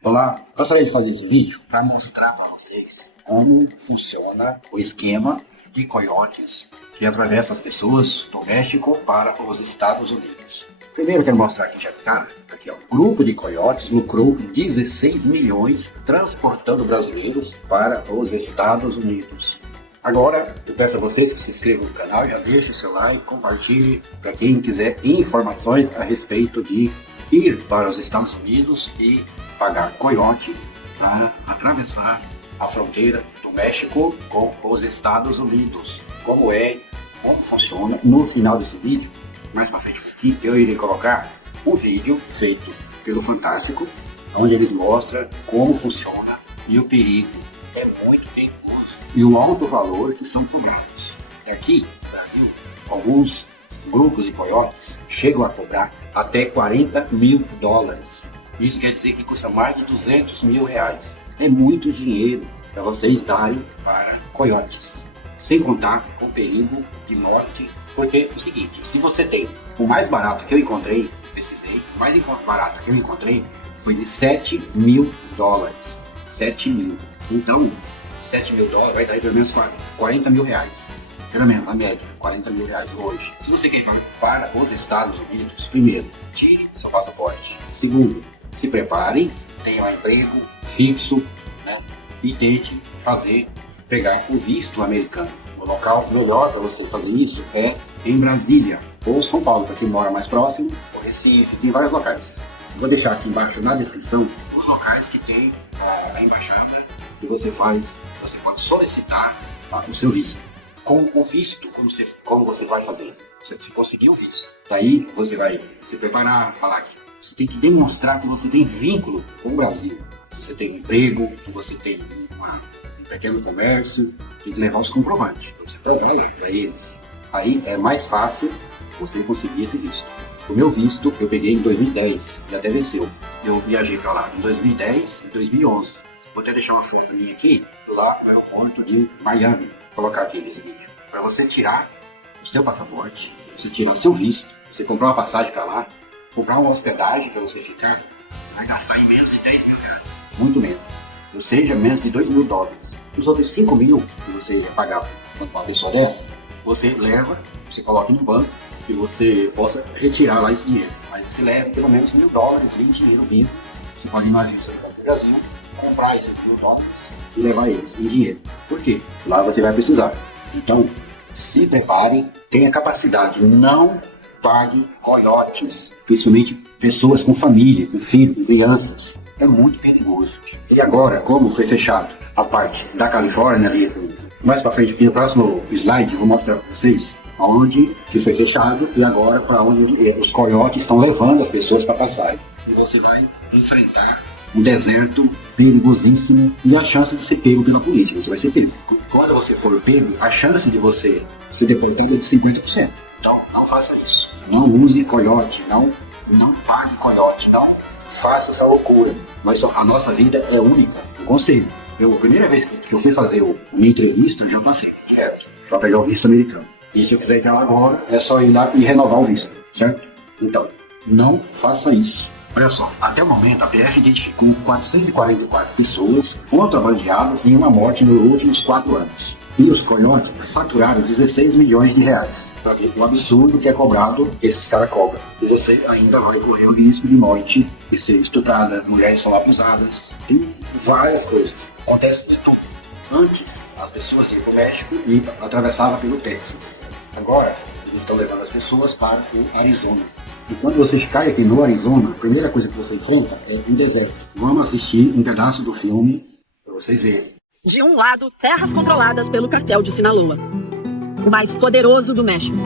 Olá, gostaria de fazer esse vídeo para mostrar para vocês como funciona o esquema de coiotes que atravessa as pessoas do México para os Estados Unidos. Primeiro, eu quero mostrar aqui já aqui, ó, um grupo de coiotes lucrou 16 milhões transportando brasileiros para os Estados Unidos. Agora, eu peço a vocês que se inscrevam no canal, já deixem o seu like, compartilhe para quem quiser informações a respeito de ir para os Estados Unidos e pagar coiote para atravessar a fronteira do México com os Estados Unidos. Como funciona. No final desse vídeo, mais para frente aqui, eu irei colocar um vídeo feito pelo Fantástico, onde eles mostram como funciona e o perigo é muito perigoso e o alto valor que são cobrados. Aqui no Brasil, alguns grupos de coiotes chegam a cobrar até 40 mil dólares. Isso quer dizer que custa mais de 200 mil reais. É muito dinheiro para vocês darem para coiotes. Sem contar com o perigo de morte. Porque é o seguinte, se você tem o mais barato que eu encontrei, pesquisei, o mais barato que eu encontrei foi de 7 mil dólares. 7 mil. Então, 7 mil dólares vai dar pelo menos 40 mil reais. Pelo menos, na média, 40 mil reais hoje. Se você quer ir para os Estados Unidos, primeiro, tire seu passaporte. Segundo, se preparem, tenha um emprego fixo, né? E tente pegar o visto americano. O local melhor para você fazer isso é em Brasília ou São Paulo, para quem mora mais próximo, ou Recife, tem vários locais. Vou deixar aqui embaixo na descrição os locais que tem a embaixada que você pode solicitar o seu visto. Com o visto, como você vai fazer? Você conseguir o visto. Daí você vai se preparar, falar que você tem que demonstrar que você tem vínculo com o Brasil. Se você tem um emprego, que você tem um pequeno comércio, tem que levar os comprovantes. Você prova para eles. Aí é mais fácil você conseguir esse visto. O meu visto eu peguei em 2010 e até venceu. Eu viajei para lá em 2010 e 2011. Vou até deixar uma foto minha aqui, lá no aeroporto de Miami. Vou colocar aqui nesse vídeo. Para você tirar o seu passaporte, você tirar o seu visto, você comprar uma passagem para lá, comprar uma hospedagem para você ficar, você vai gastar em menos de 10 mil reais. Muito menos. Ou seja, menos de 2 mil dólares. Os outros 5 mil que você ia pagar quando uma pessoa dessa, você leva, você coloca no banco e você possa retirar lá esse dinheiro. Mas você leva pelo menos 1.000 dólares em dinheiro vivo. Você pode ir na agência do Banco do Brasil, comprar esses 1.000 dólares e levar eles em dinheiro. Por quê? Lá você vai precisar. Então, se prepare, tenha capacidade, não pague coiotes, principalmente pessoas com família, com filhos, com crianças. É muito perigoso. E agora, como foi fechado a parte da Califórnia, ali, mais para frente aqui no próximo slide, eu vou mostrar para vocês onde que foi fechado e agora para onde os coiotes estão levando as pessoas para passarem. E você vai enfrentar um deserto perigosíssimo e a chance de ser pego pela polícia. Você vai ser pego. Quando você for pego, a chance de você ser deportado é de 50%. Então, não faça isso. Não use coiote, não pague coiote, não faça essa loucura. Mas a nossa vida é única. Um conselho. A primeira vez que eu fui fazer minha entrevista, eu já passei direto para pegar o visto americano. E se eu quiser ir lá agora, é só ir lá e renovar o visto, certo? Então, não faça isso. Olha só, até o momento a PF identificou 444 pessoas contrabandeadas em uma morte nos últimos 4 anos. E os coiotes faturaram 16 milhões de reais. Para ver o absurdo que é cobrado, esses caras cobram. E você ainda vai correr o risco de morte, de ser estuprada, as mulheres são abusadas, e várias coisas. Acontece de tudo. Antes, as pessoas iam para o México e atravessavam pelo Texas. Agora, eles estão levando as pessoas para o Arizona. E quando você cai aqui no Arizona, a primeira coisa que você enfrenta é um deserto. Vamos assistir um pedaço do filme para vocês verem. De um lado, terras controladas pelo cartel de Sinaloa, o mais poderoso do México.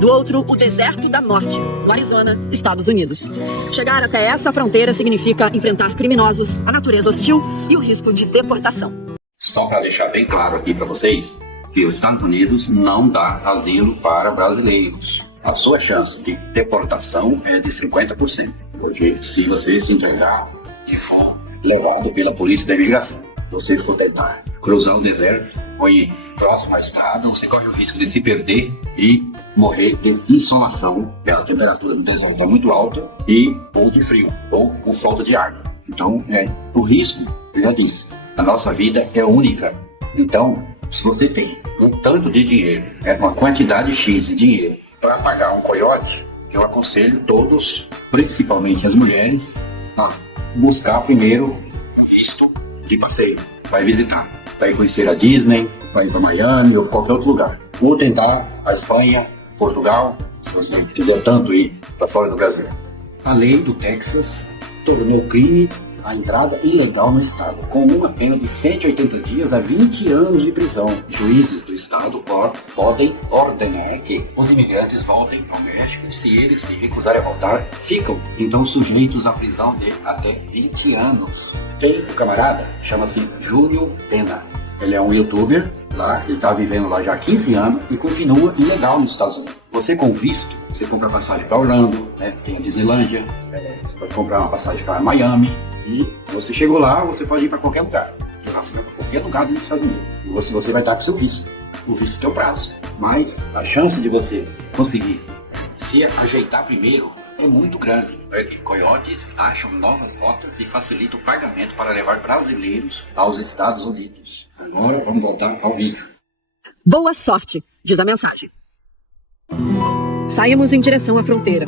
Do outro, o deserto da morte, no Arizona, Estados Unidos. Chegar até essa fronteira significa enfrentar criminosos, a natureza hostil e o risco de deportação. Só para deixar bem claro aqui para vocês, que os Estados Unidos não dá asilo para brasileiros. A sua chance de deportação é de 50%. Porque se você se entregar e for levado pela polícia da imigração, você for tentar cruzar o deserto ou ir próximo à estrada, você corre o risco de se perder e morrer de insolação, pela temperatura do deserto é muito alta, ou de frio, ou com falta de ar. Então, o risco, eu já disse, a nossa vida é única. Então, se você tem um tanto de dinheiro, uma quantidade X de dinheiro para pagar um coiote, eu aconselho todos, principalmente as mulheres, a buscar primeiro um visto de passeio. Vai visitar, vai conhecer a Disney, vai ir para Miami ou qualquer outro lugar. Ou tentar a Espanha, Portugal, se você quiser tanto ir para fora do Brasil. A lei do Texas tornou crime a entrada ilegal no estado, com uma pena de 180 dias a 20 anos de prisão. Juízes do estado podem ordenar que os imigrantes voltem ao México. Se eles se recusarem a voltar, ficam então sujeitos à prisão de até 20 anos. Tem um camarada, chama-se Júlio Pena. Ele é um youtuber lá, ele está vivendo lá já há 15 anos e continua ilegal nos Estados Unidos. Você com visto, você compra passagem para Orlando, tem a Disneylândia, você pode comprar uma passagem para Miami e você chegou lá, você pode ir para qualquer lugar. Você vai para qualquer lugar dos Estados Unidos. Você vai estar com seu visto, o visto tem o prazo. Mas a chance de você conseguir se ajeitar primeiro é muito grande. Coiotes acham novas rotas e facilitam o pagamento para levar brasileiros aos Estados Unidos. Agora vamos voltar ao vídeo. Boa sorte, diz a mensagem. Saímos em direção à fronteira.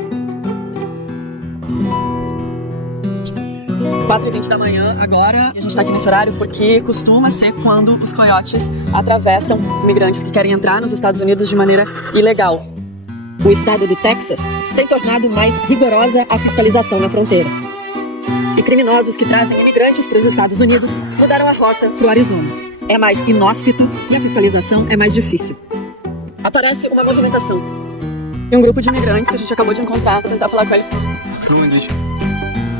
4h20 da manhã agora. A gente está aqui nesse horário porque costuma ser quando os coiotes atravessam imigrantes que querem entrar nos Estados Unidos de maneira ilegal. O estado do Texas tem tornado mais rigorosa a fiscalização na fronteira. E criminosos que trazem imigrantes para os Estados Unidos mudaram a rota para o Arizona. É mais inóspito e a fiscalização é mais difícil. Aparece uma movimentação. E um grupo de imigrantes que a gente acabou de encontrar para tentar falar com eles.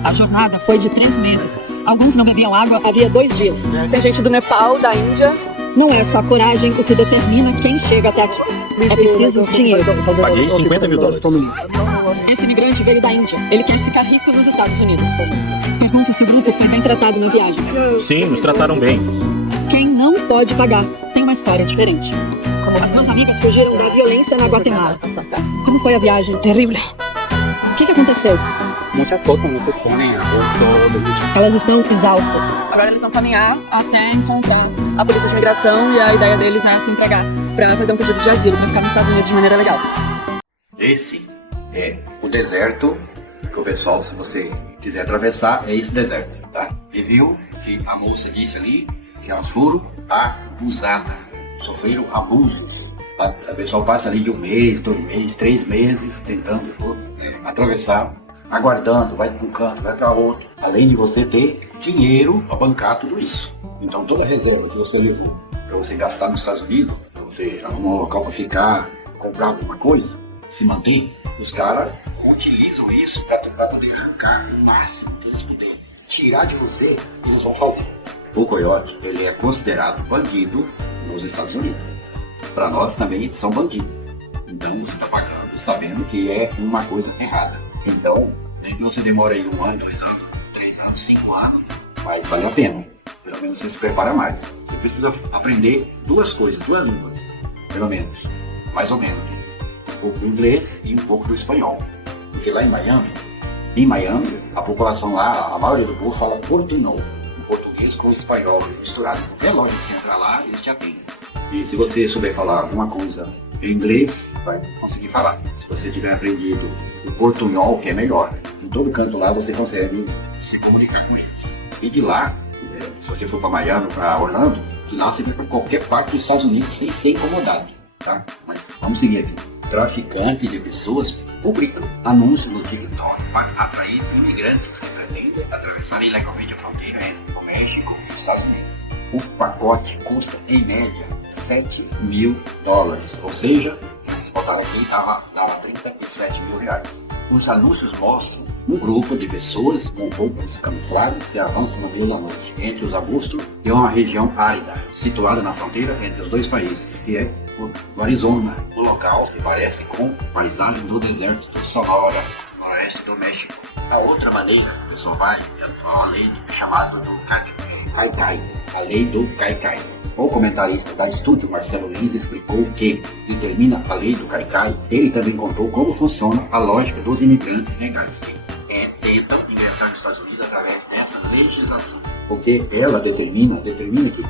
A jornada foi de 3 meses. Alguns não bebiam água havia 2 dias. Tem gente do Nepal, da Índia. Não é só a coragem o que determina quem chega até aqui. É preciso dinheiro. Paguei $50 mil. Esse imigrante veio da Índia. Ele quer ficar rico nos Estados Unidos. Pergunto se o grupo foi bem tratado na viagem. Sim, nos trataram bem. Quem não pode pagar tem uma história diferente. As 2 amigas fugiram da violência na Guatemala. Como foi a viagem? Terrível. O que aconteceu? Muchas cosas no se ponen a bolso. Elas estão exaustas. Agora eles vão caminhar até encontrar a polícia de imigração e a ideia deles é se entregar para fazer um pedido de asilo, para ficar nos Estados Unidos de maneira legal. Esse é o deserto que o pessoal, se você quiser atravessar, é esse deserto, tá? E viu que a moça disse ali que elas foram abusadas, sofreram abusos. Tá? O pessoal passa ali de 1 mês, 2 meses, 3 meses tentando atravessar, aguardando, vai para um canto, vai para outro, além de você ter dinheiro para bancar tudo isso. Então toda a reserva que você levou para você gastar nos Estados Unidos, para você arrumar um local para ficar, comprar alguma coisa, se manter, os caras utilizam isso para tentar poder arrancar o máximo que eles puderem. Tirar de você, eles vão fazer. O coiote, ele é considerado bandido nos Estados Unidos. Para nós também eles são bandidos. Então você está pagando sabendo que é uma coisa errada. Então, nem que você demore aí 1 ano, 2 anos, 3 anos, 5 anos, mas vale a pena. Pelo menos você se prepara mais. Você precisa aprender 2 coisas, 2 línguas, pelo menos, mais ou menos. Um pouco do inglês e um pouco do espanhol. Porque lá em Miami, a população lá, a maioria do povo fala portunhol, um português com espanhol misturado. É lógico que você entrar lá, eles te atendem. E se você souber falar alguma coisa em inglês, vai conseguir falar. Se você tiver aprendido o portunhol, que é melhor, em todo canto lá você consegue se comunicar com eles. E de lá, se você for para Miami, para Orlando, de lá você vai para qualquer parte dos Estados Unidos sem ser incomodado, tá? Mas vamos seguir aqui. Traficantes de pessoas publicam anúncios no TikTok para atrair imigrantes que pretendem atravessar ilegalmente a fronteira entre o México e os Estados Unidos. O pacote custa, em média, $7 mil, ou seja, botaram aqui, dava R$37 mil. Os anúncios mostram um grupo de pessoas com roupas camufladas que avançam no meio da noite entre os arbustos de uma região árida, situada na fronteira entre os 2 países, que é o Arizona. O local se parece com a paisagem do deserto do Sonora, no oeste do México. A outra maneira que o pessoal vai é a lei chamada do Caicai, a lei do Caicai. O comentarista da Estúdio, Marcelo Lins, explicou que determina a lei do Caicai. Ele também contou como funciona a lógica dos imigrantes legais que tentam ingressar ingressar nos Estados Unidos através dessa legislação. Porque ela determina que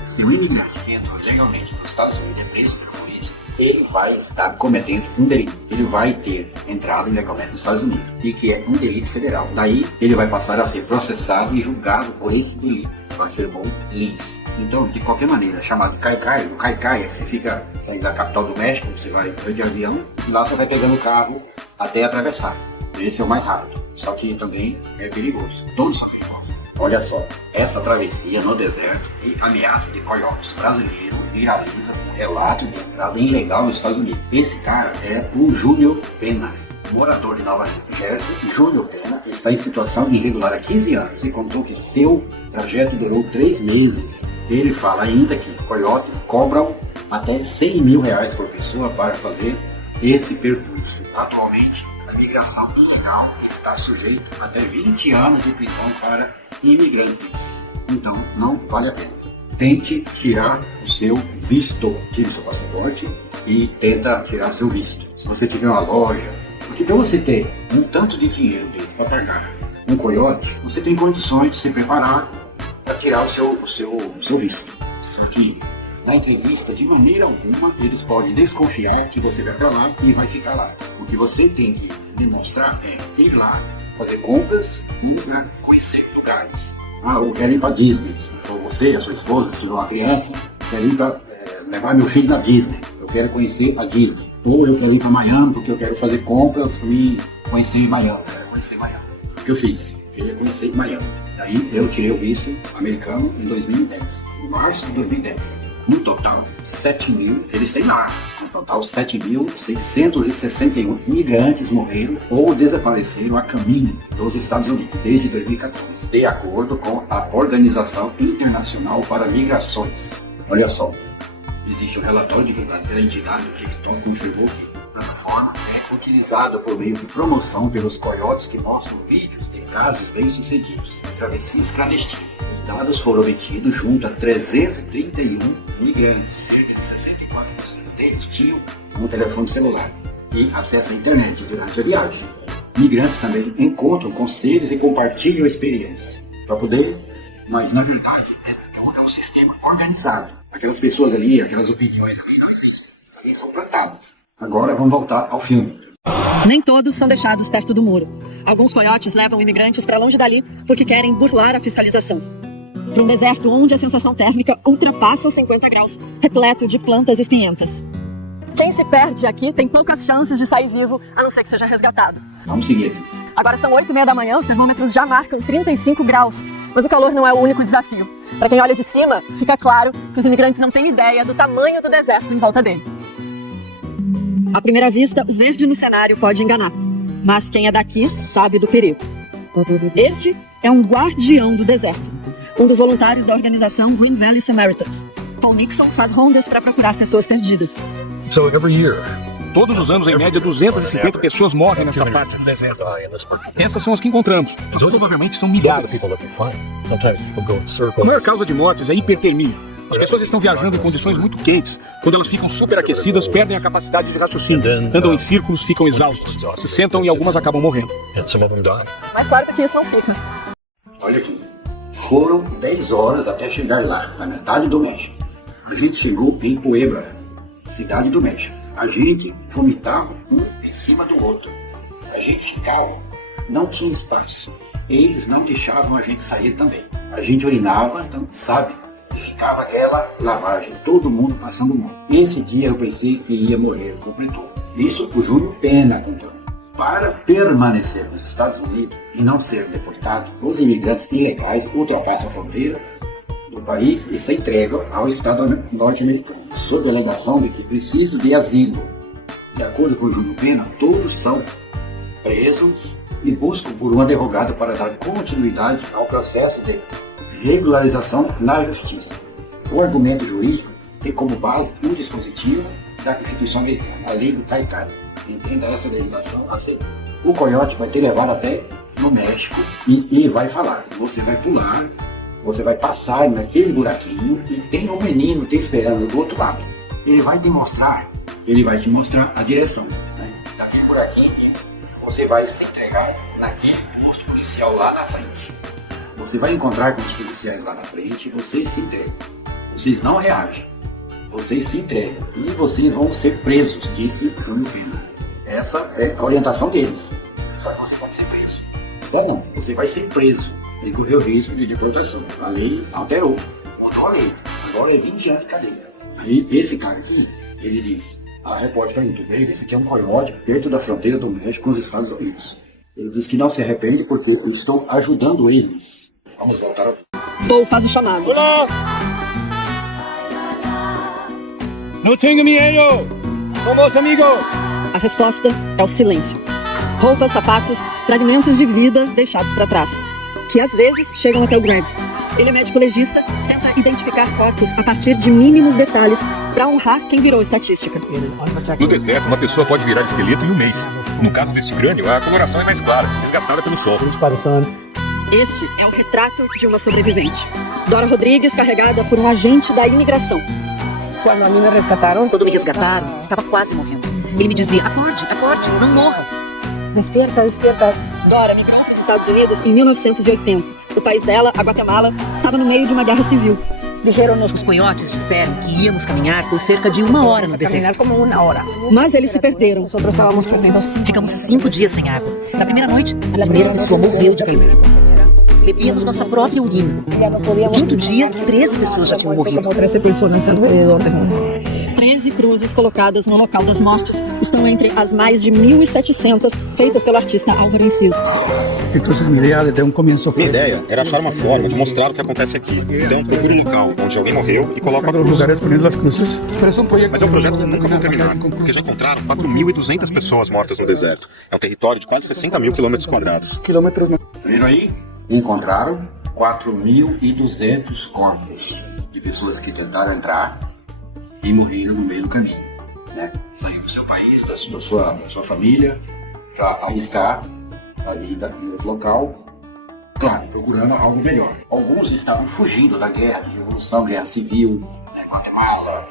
se o imigrante que entrou ilegalmente nos Estados Unidos é preso pela polícia, ele vai estar cometendo um delito. Ele vai ter entrado ilegalmente nos Estados Unidos, e que é um delito federal. Daí, ele vai passar a ser processado e julgado por esse delito, afirmou Lins. Então, de qualquer maneira, chamado Caicai, o Caicai é que você fica saindo da capital do México, você vai de avião, e lá você vai pegando o carro até atravessar. Esse é o mais rápido, só que também é perigoso. Todos são perigosos. Olha só, essa travessia no deserto e ameaça de coiotes brasileiro viraliza com relato de entrada ilegal nos Estados Unidos. Esse cara é o Júnior Pena, morador de Nova Jersey. Júnior Pena está em situação irregular há 15 anos e contou que seu trajeto durou 3 meses. Ele fala ainda que coiotes cobram até R$100 mil por pessoa para fazer esse percurso. Atualmente, a imigração ilegal está sujeita a até 20 anos de prisão para imigrantes. Então, não vale a pena. Tente tirar o seu visto. Tire o seu passaporte e tenta tirar seu visto. Se você tiver uma loja, porque para você ter um tanto de dinheiro desse para pagar um coiote, você tem condições de se preparar para tirar o seu visto. Só que na entrevista, de maneira alguma, eles podem desconfiar que você vai para lá e vai ficar lá. O que você tem que demonstrar é ir lá, fazer compras e conhecer lugares. Eu quero ir para Disney. Se for você, a sua esposa, se tiver uma criança, quero ir para levar meu filho na Disney. Eu quero conhecer a Disney. Ou eu quero ir para Miami porque eu quero fazer compras e conhecer Miami. O que eu fiz? Eu queria conhecer Miami. Daí eu tirei o visto americano em 2010, em março de 2010. No total, 7 mil, eles têm lá. No total, 7.661 imigrantes morreram ou desapareceram a caminho dos Estados Unidos desde 2014, de acordo com a Organização Internacional para Migrações. Olha só, existe um relatório divulgado pela entidade do TikTok que confirmou que a plataforma é utilizada por meio de promoção pelos coiotes que mostram vídeos de casos bem-sucedidos de travessias clandestinas. Os dados foram obtidos junto a 331 migrantes, cerca de 64% deles tinham um telefone celular e acesso à internet durante a viagem. Migrantes também encontram conselhos e compartilham experiências para poder, mas na verdade é um sistema organizado. Aquelas pessoas ali, aquelas opiniões ali não existem, ali são plantadas. Agora vamos voltar ao filme. Nem todos são deixados perto do muro. Alguns coiotes levam imigrantes para longe dali porque querem burlar a fiscalização. Para um deserto onde a sensação térmica ultrapassa os 50 graus, repleto de plantas espinhentas. Quem se perde aqui tem poucas chances de sair vivo, a não ser que seja resgatado. Vamos seguir aqui. Agora são 8h30 da manhã, os termômetros já marcam 35 graus. Mas o calor não é o único desafio. Para quem olha de cima, fica claro que os imigrantes não têm ideia do tamanho do deserto em volta deles. À primeira vista, o verde no cenário pode enganar. Mas quem é daqui sabe do perigo. Este é um guardião do deserto. Um dos voluntários da organização Green Valley Samaritans. Paul Nixon faz rondas para procurar pessoas perdidas. Todos os anos, em média, 250 pessoas morrem nesta parte do deserto. Essas são as que encontramos, mas provavelmente são milhares. A maior causa de mortes é hipertermia. As pessoas estão viajando em condições muito quentes. Quando elas ficam superaquecidas, perdem a capacidade de raciocínio. Andam em círculos, ficam exaustos. Se sentam e algumas acabam morrendo. Mas claro que isso não fica. Olha aqui. Foram 10 horas até chegar lá, na metade do México. A gente chegou em Puebla, cidade do México. A gente vomitava um em cima do outro. A gente ficava, não tinha espaço. Eles não deixavam a gente sair também. A gente urinava, então, sabe? E ficava aquela lavagem, todo mundo passando mal. Esse dia eu pensei que ia morrer, completou. Isso o Júnior Pena contou. Para permanecer nos Estados Unidos e não ser deportado, os imigrantes ilegais ultrapassam a fronteira do país e se entregam ao Estado norte-americano, sob a alegação de que precisam de asilo. De acordo com o Júnior Pena, todos são presos e buscam por um advogado para dar continuidade ao processo de regularização na justiça. O argumento jurídico tem como base um dispositivo da Constituição Americana, a lei do Caicai. Entenda essa legislação assim. O coiote vai te levar até no México e vai falar, você vai pular, você vai passar naquele buraquinho e tem um menino te esperando do outro lado. Ele vai te mostrar a direção, né, daquele buraquinho e você vai se entregar naquele posto policial. policial lá na frente. Você vai encontrar com os policiais lá na frente e vocês se entregam. Vocês não reagem. Vocês se entregam e vocês vão ser presos, disse Júnior Pena. Essa é a orientação deles. Só que você pode ser preso. Então não, você vai ser preso e correr o risco de deportação. A lei alterou. Mudou a lei. Agora é 20 anos de cadeia. Aí esse cara aqui, ele diz, a repórter perguntou pra ele, esse aqui é um coiote perto da fronteira do México com os Estados Unidos. Ele diz que não se arrepende porque eu estou ajudando eles. Vamos voltar ao vídeo. Paul faz o chamado. Olá! Não tenha medo! Somos amigos! A resposta é o silêncio. Roupas, sapatos, fragmentos de vida deixados para trás, que às vezes chegam até o Greg. Ele é médico legista, tenta identificar corpos a partir de mínimos detalhes para honrar quem virou estatística. No deserto, uma pessoa pode virar esqueleto em um mês. No caso desse crânio, a coloração é mais clara, desgastada pelo sol. Este é o retrato de uma sobrevivente. Dora Rodrigues, carregada por um agente da imigração. Quando a mim me resgataram, Quando me resgataram, estava quase morrendo. Ele me dizia, acorde, não morra. despierta. Dora migrou para os Estados Unidos em 1980. O país dela, a Guatemala, estava no meio de uma guerra civil. Dijeron-nos Os coiotes disseram que íamos caminhar por cerca de 1 hora no caminar deserto. como 1 hora. Mas eles se perderam. Nosotros estábamos perdidos. Ficamos 5 dias sem água. Na primeira noite, a primeira pessoa morreu de cair. Bebíamos nossa própria urina. Ya no No podíamos. 5º dia, 13 pessoas já tinham morrido. Como 13 pessoas alrededor de mim. 13 cruzes colocadas no local das mortes estão entre as mais de 1.700 feitas pelo artista Álvaro Enciso. Entonces mi idea desde un comienzo Minha fue ideia era achar uma forma de mostrar o que acontece aqui. Então, procure um local onde alguém morreu e coloca a los cruz. lugares poniendo las cruces. Mas é um projeto que nunca vão terminar, porque já encontraram 4.200 pessoas mortas no deserto. É um território de quase 60 mil quilômetros quadrados. Kilómetros. Viram aí? Encontraram 4.200 corpos de pessoas que tentaram entrar e morreram no meio do caminho, né? Saíram do seu país, da sua família, para arriscar a vida em outro local, claro, procurando algo melhor. Alguns estavam fugindo da guerra, de revolução, guerra civil, né? Guatemala,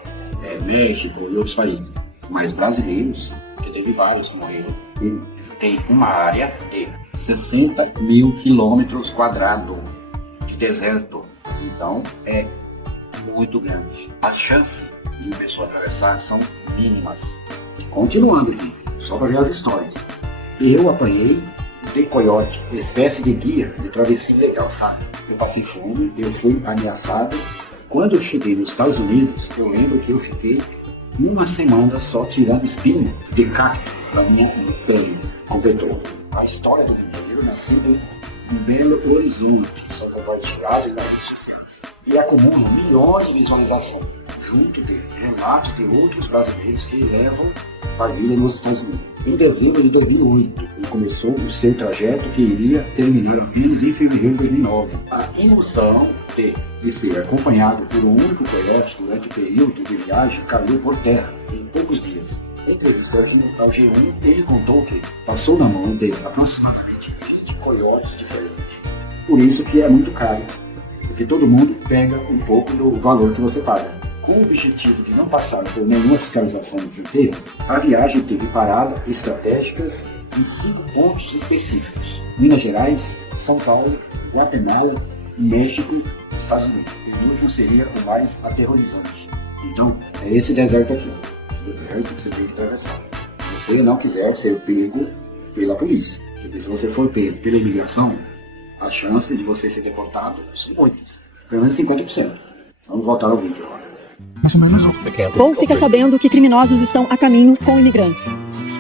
México e outros países. Mas brasileiros, que teve vários que morreram, e tem uma área de 60 mil quilômetros quadrados de deserto. Então é muito grande. As chances de uma pessoa atravessar são mínimas. Continuando aqui, só para ver as histórias. Eu apanhei de coiote, espécie de guia de travessia ilegal, sabe? Eu passei fome, eu fui ameaçado. Quando eu cheguei nos Estados Unidos, eu lembro que eu fiquei 1 semana só tirando espinho de cacto da minha pele. Completou. A história do Rio de Janeiro nascida em Belo Horizonte, são compartilhadas nas redes sociais e acumulam milhões de visualizações, junto de relatos de outros brasileiros que levam a vida nos Estados Unidos. Em dezembro de 2008, ele começou o seu trajeto que iria terminar apenas em fevereiro de 2009. A emoção de ser acompanhado por um único coiote durante o período de viagem caiu por terra em poucos dias. Em entrevista ao G1, ele contou que passou na mão de aproximadamente 20 coiotes diferentes. Por isso que é muito caro, porque todo mundo pega um pouco do valor que você paga. Com o objetivo de não passar por nenhuma fiscalização na fronteira, a viagem teve paradas estratégicas em 5 pontos específicos: Minas Gerais, São Paulo, Guatemala, México e Estados Unidos. E o último seria o mais aterrorizante. Então, é esse deserto aqui. Esse deserto que você tem que atravessar. Se você não quiser ser pego pela polícia. Porque se você for pego pela imigração, a chance de você ser deportado são muitas. Pelo menos 50%. Vamos voltar ao vídeo agora. Paul fica sabendo que criminosos estão a caminho com imigrantes.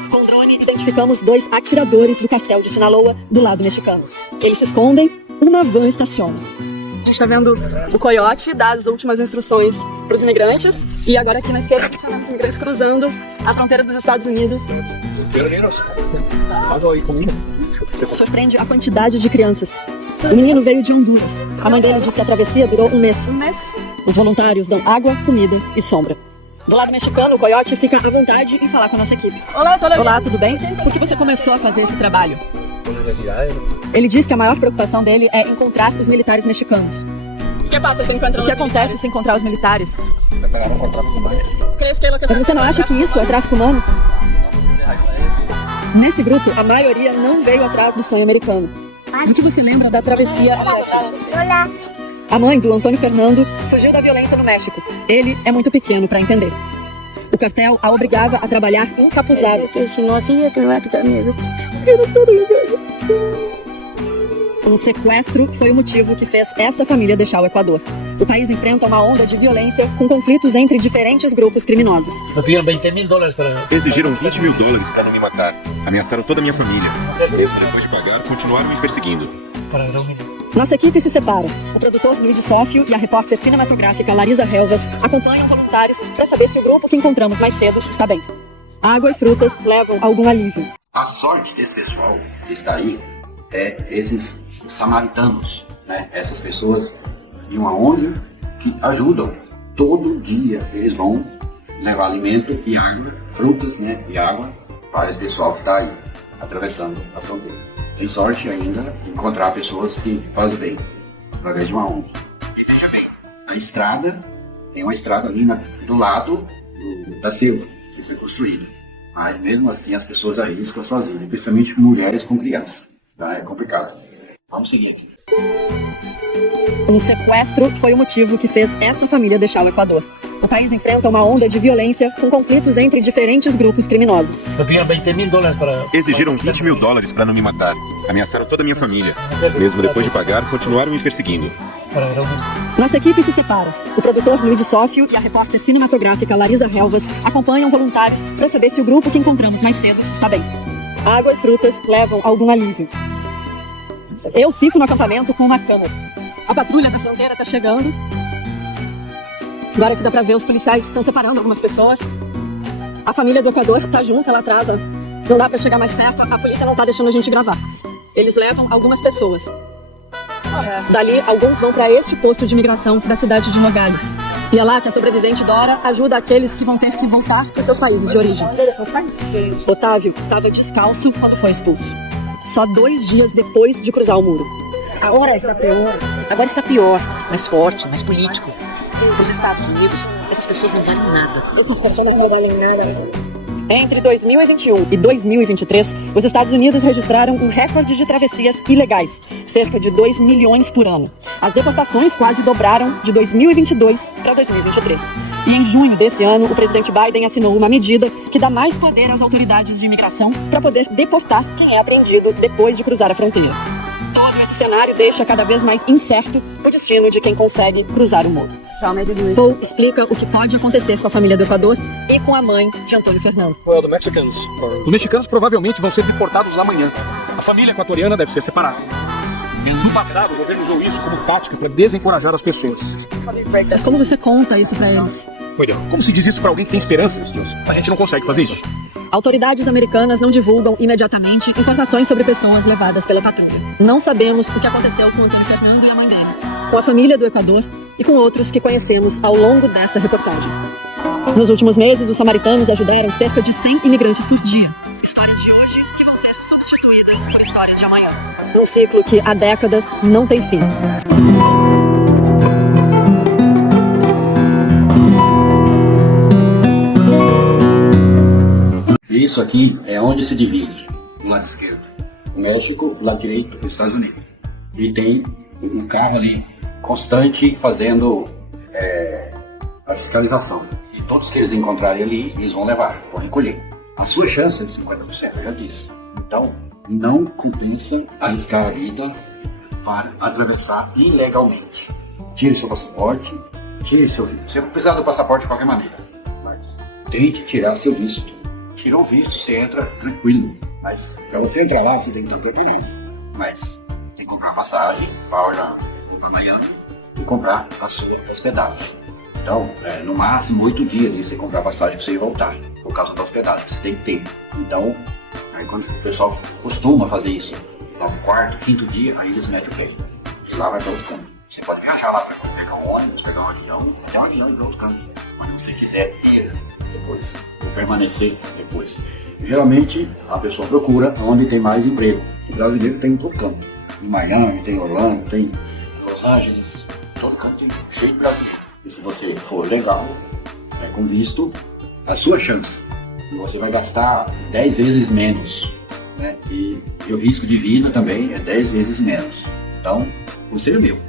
Com o drone, identificamos 2 atiradores do cartel de Sinaloa do lado mexicano. Eles se escondem, uma van estaciona. A gente está vendo o coiote dar as últimas instruções para os imigrantes. E agora aqui na esquerda, os imigrantes cruzando a fronteira dos Estados Unidos. Surpreende a quantidade de crianças. O menino veio de Honduras. A mãe dele diz que a travessia durou um mês. Os voluntários dão água, comida e sombra. Do lado mexicano, o coiote fica à vontade em falar com a nossa equipe. Olá, tudo bem? Por que você começou a fazer esse trabalho? Ele diz que a maior preocupação dele é encontrar os militares mexicanos. O que acontece se encontrar os militares? Mas você não acha que isso é tráfico humano? Nesse grupo, a maioria não veio atrás do sonho americano. do que você lembra da travessia Atlántida? A mãe do Antônio Fernando fugiu da violência no México. Ele é muito pequeno para entender. O cartel a obrigava a trabalhar encapuzado. Um sequestro foi o motivo que fez essa família deixar o Equador. O país enfrenta uma onda de violência com conflitos entre diferentes grupos criminosos. Exigiram $20.000 para não me matar. Ameaçaram toda a minha família. Mesmo depois de pagar, continuaram me perseguindo. Nossa equipe se separa. O produtor Luiz Sófio e a repórter cinematográfica Larisa Helvas acompanham voluntários para saber se o grupo que encontramos mais cedo está bem. Água e frutas levam algum alívio. A sorte desse pessoal que está aí é esses samaritanos, né? Essas pessoas de uma ONG que ajudam. Todo dia eles vão levar alimento e água, frutas, né? E água para esse pessoal que está aí, atravessando a fronteira. Tem sorte ainda de encontrar pessoas que fazem bem, através de uma ONG. E veja bem, a estrada, tem uma estrada ali do lado da cerca que foi construída. Mas mesmo assim as pessoas arriscam sozinhas, principalmente mulheres com criança. Tá? É complicado. Vamos seguir aqui. Um sequestro foi o motivo que fez essa família deixar o Equador. O país enfrenta uma onda de violência com conflitos entre diferentes grupos criminosos. Exigiram $20.000 para não me matar. Ameaçaram toda a minha família. Mesmo depois de pagar, continuaram me perseguindo. Nossa equipe se separa. O produtor Luiz Sófio e a repórter cinematográfica Larisa Helvas acompanham voluntários para saber se o grupo que encontramos mais cedo está bem. Água e frutas levam algum alívio. Eu fico no acampamento com uma câmera. A patrulha da fronteira está chegando. Agora que dá pra ver, os policiais estão separando algumas pessoas. A família do Equador tá junto lá atrás, ó. Não dá pra chegar mais perto, a polícia não tá deixando a gente gravar. Eles levam algumas pessoas. Dali, alguns vão pra este posto de imigração da cidade de Nogales. E é lá que a sobrevivente Dora ajuda aqueles que vão ter que voltar para seus países de origem. Otávio estava descalço quando foi expulso. Só 2 dias depois de cruzar o muro. Agora está pior, mais forte, mais político. Para os Estados Unidos, essas pessoas não valem nada. Entre 2021 e 2023, os Estados Unidos registraram um recorde de travessias ilegais, cerca de 2 milhões por ano. As deportações quase dobraram de 2022 para 2023. E em junho desse ano, o presidente Biden assinou uma medida que dá mais poder às autoridades de imigração para poder deportar quem é apreendido depois de cruzar a fronteira. Todo esse cenário deixa cada vez mais incerto o destino de quem consegue cruzar o muro. Paul explica o que pode acontecer com a família do Equador e com a mãe de Antônio Fernando. Os mexicanos provavelmente vão ser deportados amanhã. A família equatoriana deve ser separada. No passado, o governo usou isso como tática para desencorajar as pessoas. Mas como você conta isso para eles? Como se diz isso para alguém que tem esperança? A gente não consegue fazer isso. Autoridades americanas não divulgam imediatamente informações sobre pessoas levadas pela patrulha. Não sabemos o que aconteceu com Antônio Fernando e a mãe dele, com a família do Equador e com outros que conhecemos ao longo dessa reportagem. Nos últimos meses, os samaritanos ajudaram cerca de 100 imigrantes por dia. Histórias de hoje que vão ser substituídas por histórias de amanhã. Um ciclo que há décadas não tem fim. Isso aqui é onde se divide, do lado esquerdo, o México, do lado direito, os Estados Unidos. E tem um carro ali constante fazendo a fiscalização. E todos que eles encontrarem ali, eles vão levar, vão recolher. A sua chance é de 50%, eu já disse. Então, não compensa arriscar a vida para atravessar ilegalmente. Tire seu passaporte, tire seu visto. Você vai precisar do passaporte de qualquer maneira, mas tente tirar seu visto. Tirou o visto, você entra tranquilo. Mas para você entrar lá, você tem que estar preparado. Mas tem que comprar passagem para Orlando ou para Miami e comprar a sua hospedagem. Então, no máximo 8 dias de você comprar passagem para você ir voltar, por causa da hospedagem, você tem que ter. Então, aí quando o pessoal costuma fazer isso, no 4º, 5º dia, aí eles metem o pé. E lá vai para outro canto. Você pode viajar lá para pegar um ônibus, pegar um avião, até um avião e para outro canto. Quando você quiser ir depois, ou permanecer depois. Geralmente, a pessoa procura onde tem mais emprego. O brasileiro tem em todo canto. Em Miami, tem Orlando, tem Los Angeles, todo canto cheio de brasileiro. E se você for legal, com visto, a sua chance. Você vai gastar 10 vezes menos, né? E E o risco de vida também é 10 vezes menos. Então, conselho meu.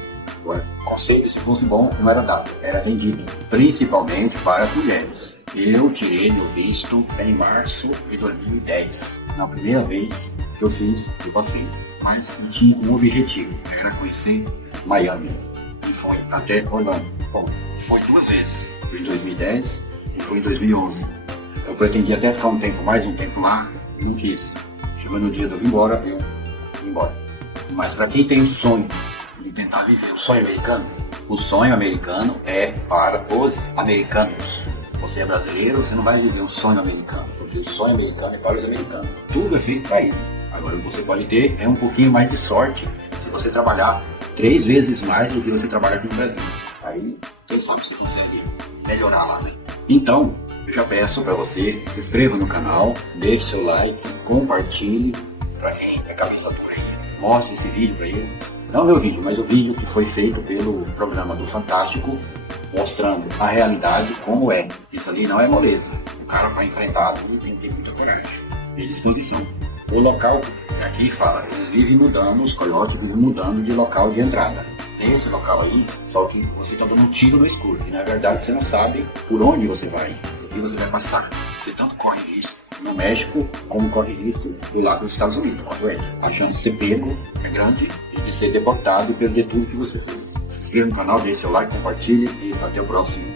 Agora, conselho, se fosse bom, não era dado, era vendido, principalmente para as mulheres. Eu tirei meu visto em março de 2010, na primeira vez que eu fiz, tipo assim, mas eu tinha um objetivo, era conhecer Miami, e foi até Orlando. Bom, foi 2 vezes, foi em 2010 e foi em 2011. Eu pretendia até ficar mais um tempo lá, e não quis. Chegou no dia de eu ir embora, eu fui embora. Mas para quem tem o sonho de tentar viver o sonho americano é para os americanos. Você é brasileiro, você não vai viver o sonho americano, porque o sonho americano é para os americanos. Tudo é feito para eles. Agora o que você pode ter é um pouquinho mais de sorte se você trabalhar 3 vezes mais do que você trabalha aqui no Brasil. Aí, quem sabe você consegue melhorar lá, né? Então, eu já peço para você, se inscreva no canal, deixe seu like, compartilhe para quem é cabeça dura aí. Mostre esse vídeo para ele. Não o meu vídeo, mas o vídeo que foi feito pelo programa do Fantástico, mostrando a realidade como é. Isso ali não é moleza. O cara para enfrentar tudo tem que ter muita coragem e disposição. O local, aqui fala, eles vivem mudando, os coiotes vivem mudando de local de entrada. Nesse local aí, só que você está dando um tiro no escuro. E na verdade você não sabe por onde você vai, o que você vai passar. Você tanto corre risco no México, como corre risco do lado dos Estados Unidos, quando entra. A chance de ser pego é grande e de ser deportado e perder tudo que você fez. Se inscreva no canal, deixe seu like, compartilhe e até o próximo